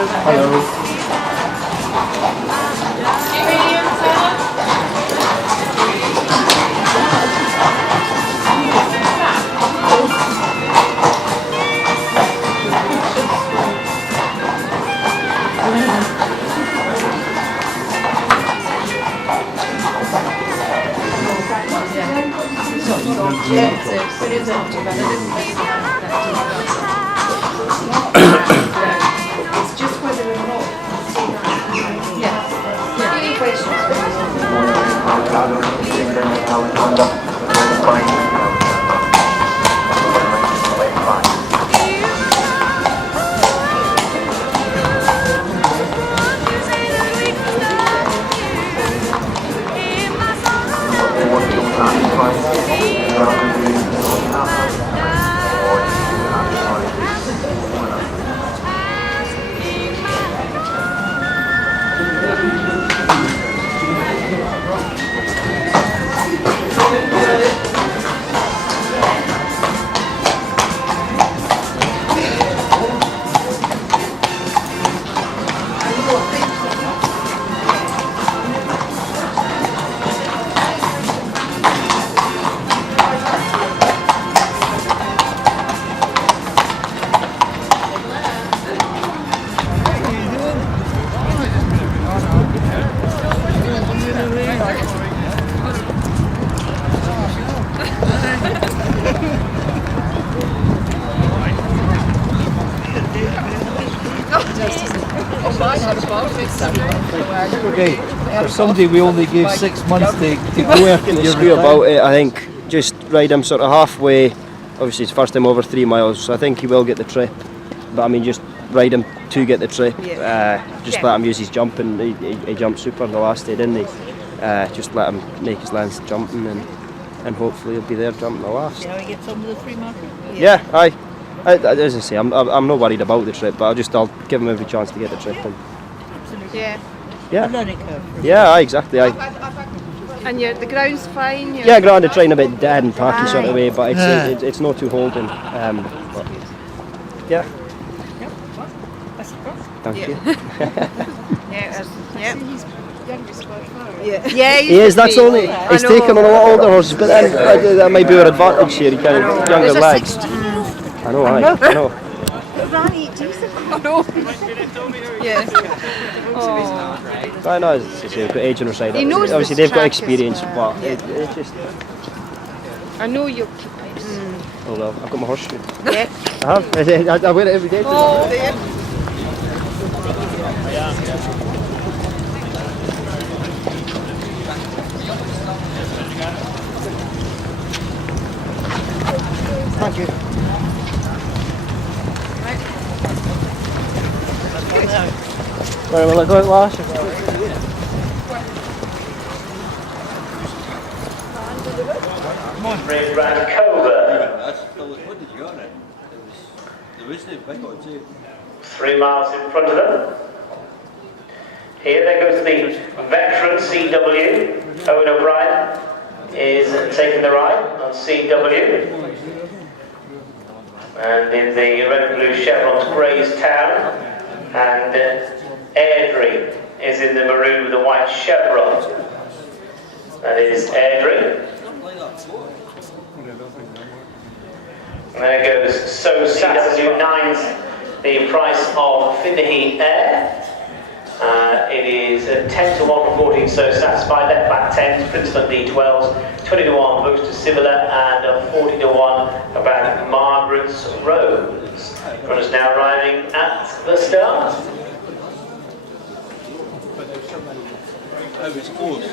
It's just whether or not. Any questions? Okay, for somebody we only gave 6 months to go after your Screw about it, I think. Just ride him sort of halfway. Obviously it's first time over 3 miles, so I think he will get the trip. But I mean, just ride him to get the trip. Just let him use his jump, and he jumped super the last day, didn't he? Just let him make his lance jumping, and hopefully he'll be there jumping the last. How he gets on with the 3 marker? Yeah, aye. As I say, I'm not worried about the trip, but I'll give him every chance to get the trip in. Absolutely. Yeah. Yeah. A learning curve. Yeah, aye, exactly. Aye. And the ground's fine? Yeah, granted, trying a bit dead and tacky sort of way, but it's not too holding. But yeah. Yep. That's the cross. Thank you. Yeah, He is. That's only. He's taken on a lot older horses, but then that might be our advantage here. He kind of younger legs. I know. I know. Rani, do you think? Oh no. Yeah. I know. It's the same. Got age on her side. He knows Obviously, this they've got track experience, is, but it just. I know you'll keep it. Oh well, I've got my horseshoe. Yeah. I have. I wear it every day. Oh, there. Thank you. Where will I go out last? Red Rancover. What did you on it? There was no big on too. 3 miles in front of them. Here they go to the veteran CW. Owen O'Brien is taking the ride on CW. And in the red and blue chevrons, Graystown. And Airdrie is in the maroon with the white chevron. That is Airdrie. And then it goes So CW9's the price of Findahy Air. It is 10 to 1 for 14 So Satisfied, left back 10s, Prince Dundee 12s, 20 to 1 Books to Similar, and 40 to 1 about Margaret's Rose. Runners now arriving at the start. I was close.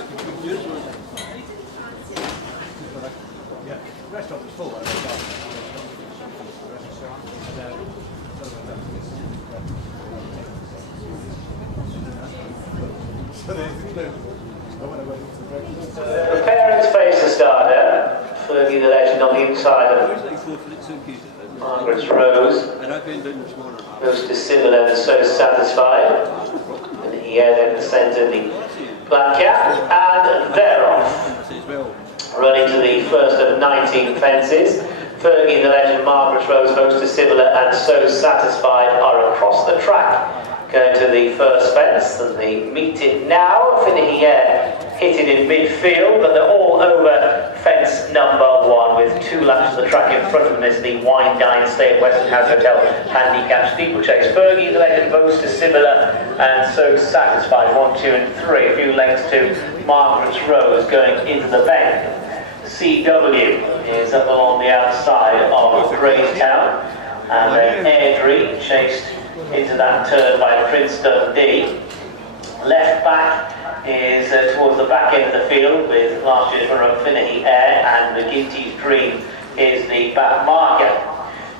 The parents face the starter, Fergie the legend on the inside of Margaret's Rose. Goes to Similar and So Satisfied. And here then the centre, the black cap, and they're off. Running to the first of 19 fences. Fergie the legend, Margaret's Rose, Goes to Similar and So Satisfied are across the track. going to the first fence, and they meet it now. Finicky Air hit it in midfield, but they're all over fence number 1 with 2 laps of the track in front of them. Is the Wine Dine Stay at Western House Hotel handicap steeplechase. Fergie, the Legend, Boast to Sibylla, and So Satisfied, 1, 2 and 3. A few lengths to Margaret's Rose going into the bank. CW is up along the outside of Greystown, and then Airdrie chased into that turn by Prince Dundee. Left back is towards the back end of the field with last year's runner-up Finicky Air, and McGinty's Dream is the back marker.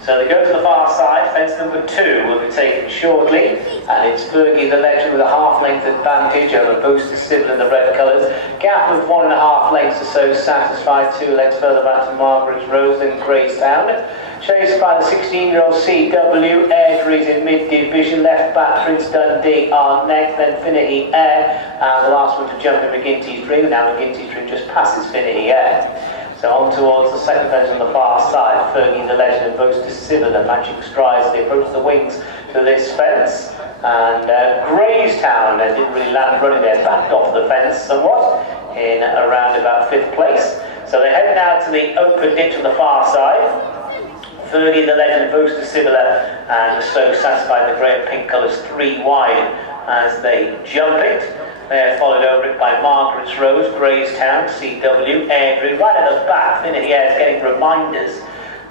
So they go to the far side. Fence number 2 will be taken shortly, and it's Fergie the Legend with a half-length advantage over Boosted Sybil in the red colours. Gap of 1.5 lengths or So Satisfied, 2 lengths further back to Margaret's Rose and Greystown. Chased by the 16-year-old CW, Airdrie's in mid-division, left back Prince Dundee are next, then Finicky Air, and the last one to jump in McGinty's Dream. Now McGinty's Dream just passes Finicky Air. So on towards the second fence on the far side, Fergie the Legend and Boast to Sibylla, magic strides, they approach the wings to this fence, and Greystown didn't really land running there, backed off the fence somewhat, in around about 5th place. So they head now to the open ditch on the far side. Fergie the Legend, Boast to Sibylla, and So Satisfied, the grey and pink colours 3 wide as they jump it. They're followed over it by Margaret's Rose, Greystown, CW, Airdrie. Right at the back, Finicky Air is getting reminders.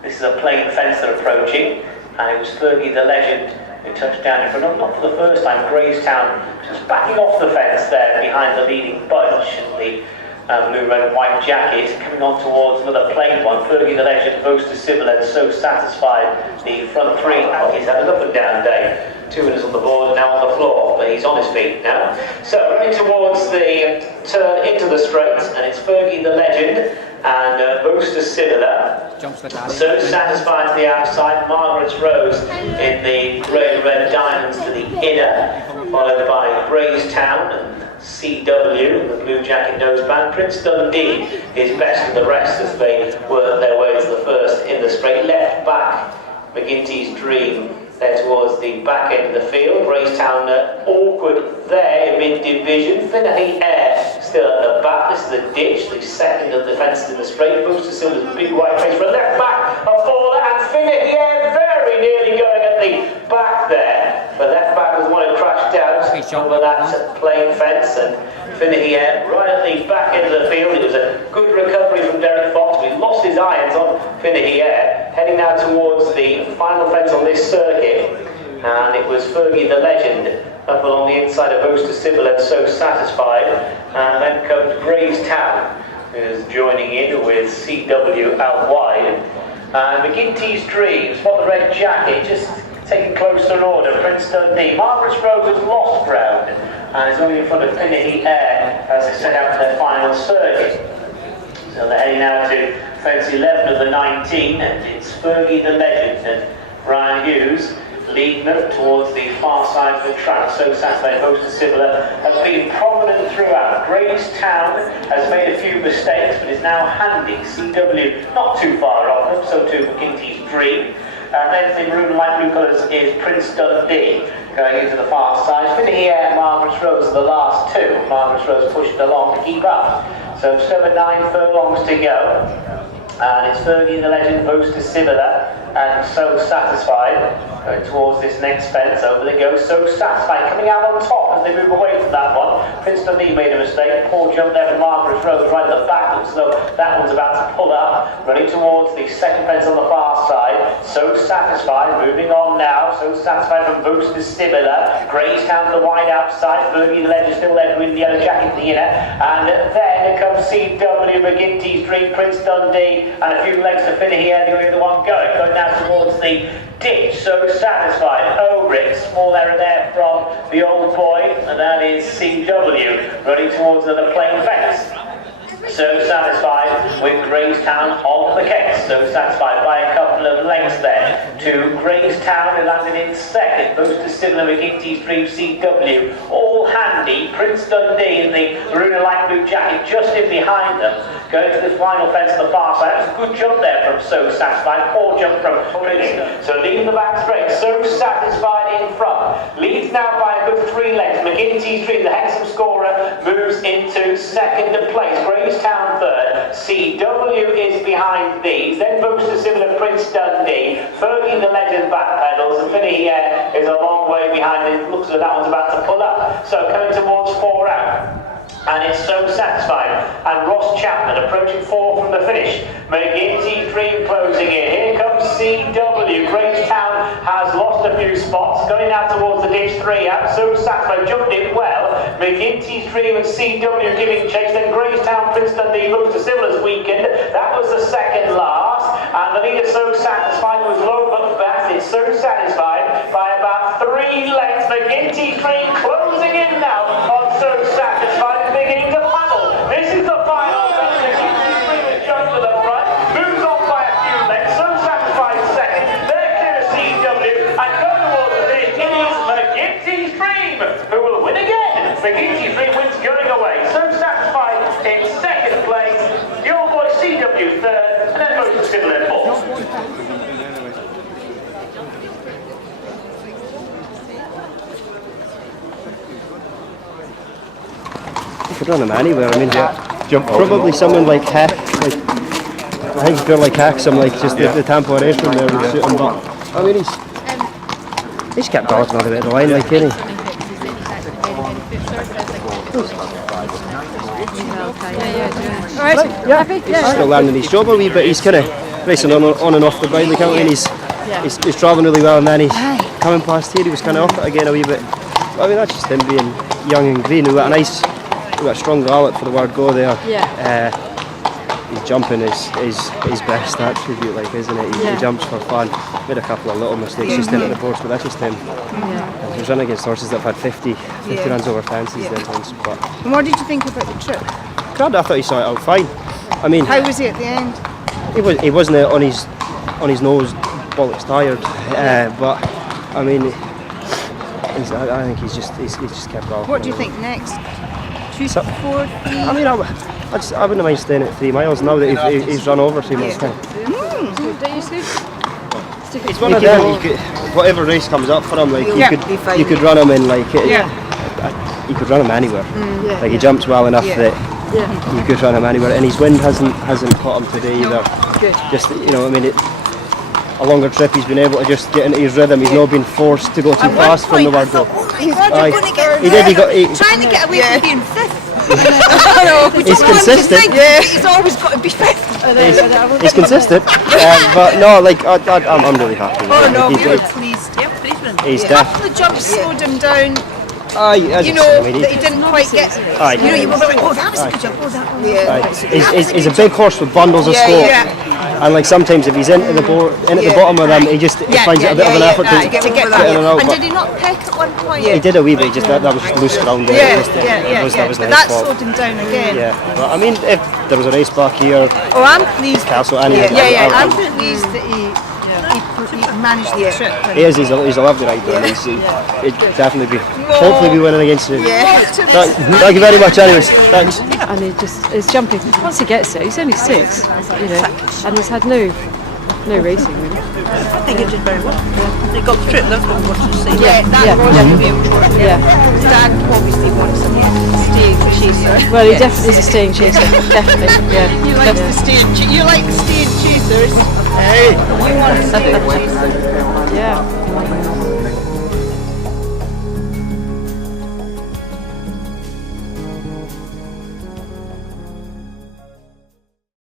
This is a plain fence they're approaching, and it was Fergie the Legend who touched down in front, not for the first time. Greystown just backing off the fence there behind the leading bunch, and the blue, red and white jacket coming on towards another plain one. Fergie the Legend, Boast to Sibylla, and So Satisfied, the front 3. Oh, he's had an up and down day. 2 winners on the board and now on the floor, but he's on his feet now. So running towards the turn into the straight, and it's Fergie the Legend and Boast to Sibylla. So Satisfied to the outside, Margaret's Rose in the grey and red diamonds to the inner, followed by Greystown and CW, the blue jacket noseband. Prince Dundee is best of the rest as they work their way to the first in the straight. Left back, McGinty's Dream there towards the back end of the field. Greystown awkward there in mid-division. Finicky Air still at the back. This is the ditch, the second of the fences in the straight. Boast to Silver's big white face for left back, a faller, and Finicky Air very nearly going at the back there. The left back was the one who crashed out over that plain fence, and Finicky Air right at the back end of the field. It was a good recovery from Derek Fox. We lost his irons on Finicky Air. Heading now towards the final fence on this circuit, and it was Fergie the Legend up along the inside of Boast to Sibylla and So Satisfied, and then comes Greystown, who's joining in with CW out wide. And McGinty's Dream, spot the red jacket, just taking closer in order. Prince Dundee. Margaret's Rose has lost ground and is only in front of Finicky Air as they set out for their final circuit. So they're heading now to fence 11 of the 19, and it's Fergie the Legend and Brian Hughes leading them towards the far side of the track. So Satisfied, Boast to Sibylla has been prominent throughout. Greystown has made a few mistakes but is now handy. CW not too far off them, so too McGinty's Dream. And then the maroon and light blue colours is Prince Dundee going into the far side. Finicky Air and Margaret's Rose are the last 2. Margaret's Rose pushed along to keep up. So just over 9 furlongs to go. And it's Fergie the Legend, Boast to Sibylla, and So Satisfied going towards this next fence. Over they go. So Satisfied coming out on top as they move away from that one. Prince Dundee made a mistake. Poor jump there from Margaret's Rose right at the back. Looks as though that one's about to pull up. Running towards the second fence on the far side. So Satisfied moving on now. So Satisfied from Boast to Sibylla. Greystown to the wide outside. Fergie the Legend still there with the yellow jacket in the inner. And then comes CW, McGinty's Dream, Prince Dundee, and a few lengths to Finicky Air, the only the one going now towards the ditch. So Satisfied, Ulrich, small error there from the old boy, and that is CW, running towards another plain fence. So Satisfied with Greystown on the case. So Satisfied by a couple of lengths there to Greystown, who landed in second. Boast to Sibylla, McGinty's Dream, CW, all handy. Prince Dundee in the maroon and light blue jacket just in behind them. Going to the final fence on the far side. That was a good jump there from So Satisfied. Poor jump from Finish. So leading the back straight. So Satisfied in front. Leads now by a good 3 lengths. McGinty's Dream, the Hexham scorer, moves into second place. Gravestown third. CW is behind these. Then moves to similar Prince Dundee. Fergie the Legend back pedals. And Finny here is a long way behind. It looks like that one's about to pull up. So coming towards 4 out. And it's So Satisfied. And Ross Chapman approaching 4 from the finish. McGinty's Dream closing in. Here comes CW. Gravestown has lost a few spots. Going out towards the ditch, 3 out. So Satisfied jumped it well. McGinty's Dream and CW giving chase. Then Gravestown, Prince Dundee looks to Similar's Weekend. That was the second last. And the leader So Satisfied was low but fast. It's So Satisfied by about 3 lengths. McGinty's Dream closing in now on So Satisfied. Beginning to paddle. This is the final. McGinty's Dream has jumped to the front. Moves on by a few lengths. So Satisfied second. There clear CW. And going towards the finish, it is McGinty's Dream who will win again. McGinty's Dream wins going away. So Satisfied in second place. The old boy CW third. And then moves to Fiddle in fourth. You could run him anywhere. I mean, probably someone like Heck. I think a girl like Hexham, like just the Tampa race from there would suit him. But I mean, he's kept dodging on a bit of the line, like, isn't he? He's still learning his job a wee bit. He's kind of racing on and off the bridle account, and he's travelling really well. And then he's coming past here, he was kind of off it again a wee bit. But, I mean, that's just him being young and green. We've got a strong gallop for the word go there. His jumping is his best attribute, like, isn't it? He jumps for fun. Made a couple of little mistakes just into the post, but that's just him. He was running against horses that have had 50 runs over fences then once. But And what did you think about the trip? Grand, I thought he saw it out fine. I mean, How was he at the end? he wasn't on his nose, bollocks tired. But I mean, I think he's just kept going. What do you think next? 2, 4, 3? I mean, I wouldn't mind staying at 3 miles now that he's run over 3 miles. It's one of them. Whatever race comes up for him, like you could run him in, like you could run him anywhere. Like he jumps well enough that you could run him anywhere, and his wind hasn't caught him today either. Just I mean, a longer trip, he's been able to just get into his rhythm. He's not been forced to go too fast from the word go. He Trying to get away from being fifth. He's consistent. He's always got to be fifth. He's consistent, but no, like I'm really happy. Oh no, we were He's pleased. He's After the jump slowed him down, that he didn't quite get. You were like, oh, that was a good jump. Oh, that. He's a big horse with bundles of scope, and like sometimes if he's into the bottom of them, he finds it a bit of an effort to get in and out. And did he not peck at one point? He did a wee bit. Just that was just loose ground there. That was But his that fault. slowed him down again. Yeah, but I mean, if there was a race back here, Oh, I'm pleased. Castle, I'm and pleased that he managed the trip. he is. He's a lovely rider. He'd definitely hopefully be winning against you. Thank you very much. Anyways, thanks. And he's jumping. Once he gets there, he's only 6, and he's had no racing really. I think he did very well. He got the trip, that's what we wanted to see. That was definitely a trip. Dad obviously wants a staying chaser. Well, he definitely is a staying chaser. Definitely, You like the staying chasers. Hey. You want a staying chaser. Yeah.